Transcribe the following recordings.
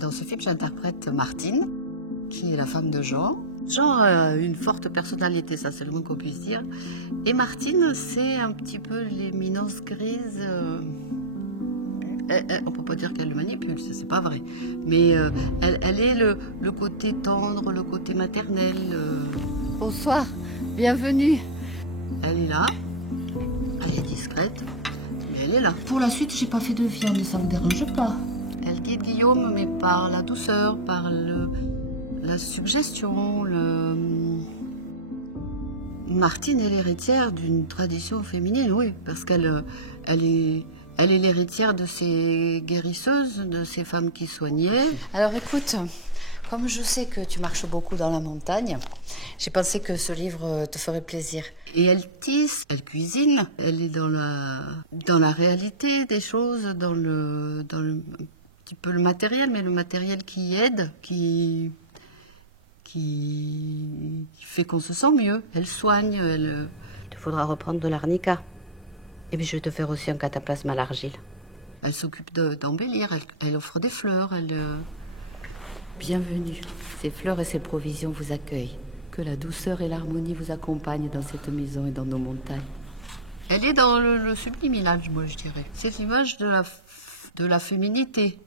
Dans ce film, j'interprète Martine, qui est la femme de Jean. Jean a une forte personnalité, ça c'est le moins qu'on puisse dire. Et Martine, c'est un petit peu l'éminence grise. On peut pas dire qu'elle le manipule, ça c'est pas vrai. Mais elle est le côté tendre, le côté maternel. Bonsoir, bienvenue. Elle est là, elle est discrète, mais elle est là. Pour la suite, j'ai pas fait de viande, ça me dérange pas. Elle guide Guillaume, mais par la douceur, par la suggestion. Martine est l'héritière d'une tradition féminine, oui, parce qu'elle est l'héritière de ces guérisseuses, de ces femmes qui soignaient. Alors écoute, comme je sais que tu marches beaucoup dans la montagne, j'ai pensé que ce livre te ferait plaisir. Et elle tisse, elle cuisine, elle est dans la réalité des choses, dans un petit peu le matériel, mais le matériel qui aide, qui fait qu'on se sent mieux. Elle soigne, elle... Il faudra reprendre de l'arnica. Et puis je vais te faire aussi un cataplasme à l'argile. Elle s'occupe d'embellir, elle offre des fleurs, Bienvenue. Ces fleurs et ces provisions vous accueillent. Que la douceur et l'harmonie vous accompagnent dans cette maison et dans nos montagnes. Elle est dans le subliminal, moi je dirais. C'est l'image de la féminité.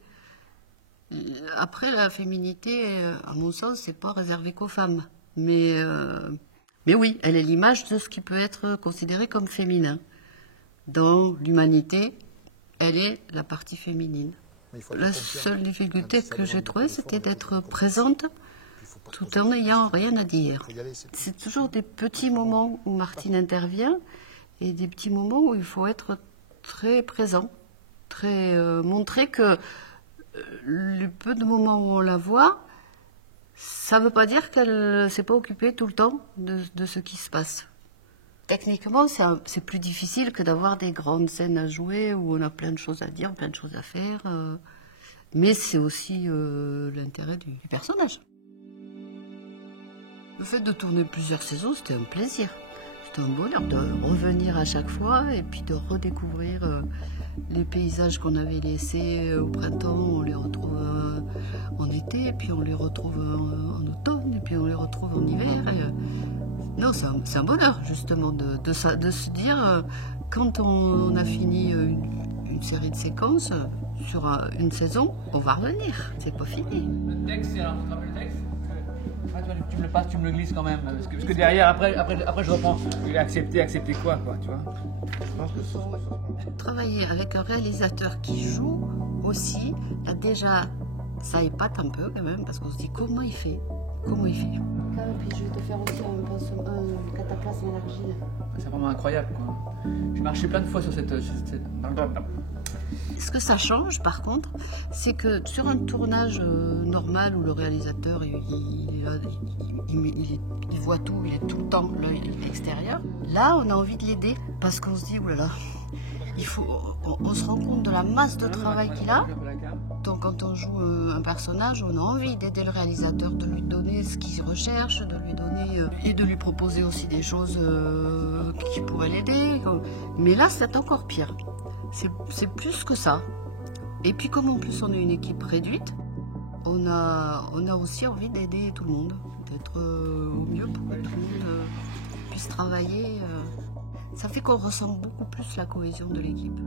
Après, la féminité, à mon sens, c'est pas réservé qu'aux femmes. Mais oui, elle est l'image de ce qui peut être considéré comme féminin. Dans l'humanité, elle est la partie féminine. La seule difficulté que j'ai trouvée, c'était d'être présente tout en n'ayant rien à dire. C'est toujours des petits moments où Martine intervient et des petits moments où il faut être très présent, montrer que le peu de moments où on la voit, ça ne veut pas dire qu'elle ne s'est pas occupée tout le temps de ce qui se passe. Techniquement, c'est plus difficile que d'avoir des grandes scènes à jouer où on a plein de choses à dire, plein de choses à faire. Mais c'est aussi l'intérêt du personnage. Le fait de tourner plusieurs saisons, c'était un plaisir. C'était un bonheur de revenir à chaque fois et puis de redécouvrir les paysages qu'on avait laissés au printemps. On les retrouve en été, et puis on les retrouve en automne, et puis on les retrouve en hiver. Non, c'est un bonheur, justement, de se dire, quand on a fini une série de séquences, sur une saison, on va revenir. C'est pas fini. Le texte, alors, tu te rappelles le texte? Tu me le passes, tu me le glisses quand même. Parce que derrière, après je reprends. Il a accepté quoi, tu vois. Je pense que Travailler avec un réalisateur qui joue aussi, déjà, ça épate un peu quand même, parce qu'on se dit comment il fait. Et puis je vais te faire aussi un cataplasme à l'argile. c'est vraiment incroyable, quoi. J'ai marché plein de fois sur cette... Ce que ça change, par contre, c'est que sur un tournage normal où le réalisateur il est là, il voit tout, il est tout le temps l'œil extérieur, là on a envie de l'aider parce qu'on se dit oulala, on se rend compte de la masse de travail qu'il a. Donc quand on joue un personnage, on a envie d'aider le réalisateur, de lui donner ce qu'il recherche, de lui donner et de lui proposer aussi des choses qui pourraient l'aider. Mais là, c'est encore pire. C'est plus que ça. Et puis comme en plus on est une équipe réduite, on a aussi envie d'aider tout le monde, d'être au mieux pour que tout le monde puisse travailler. Ça fait qu'on ressent beaucoup plus la cohésion de l'équipe.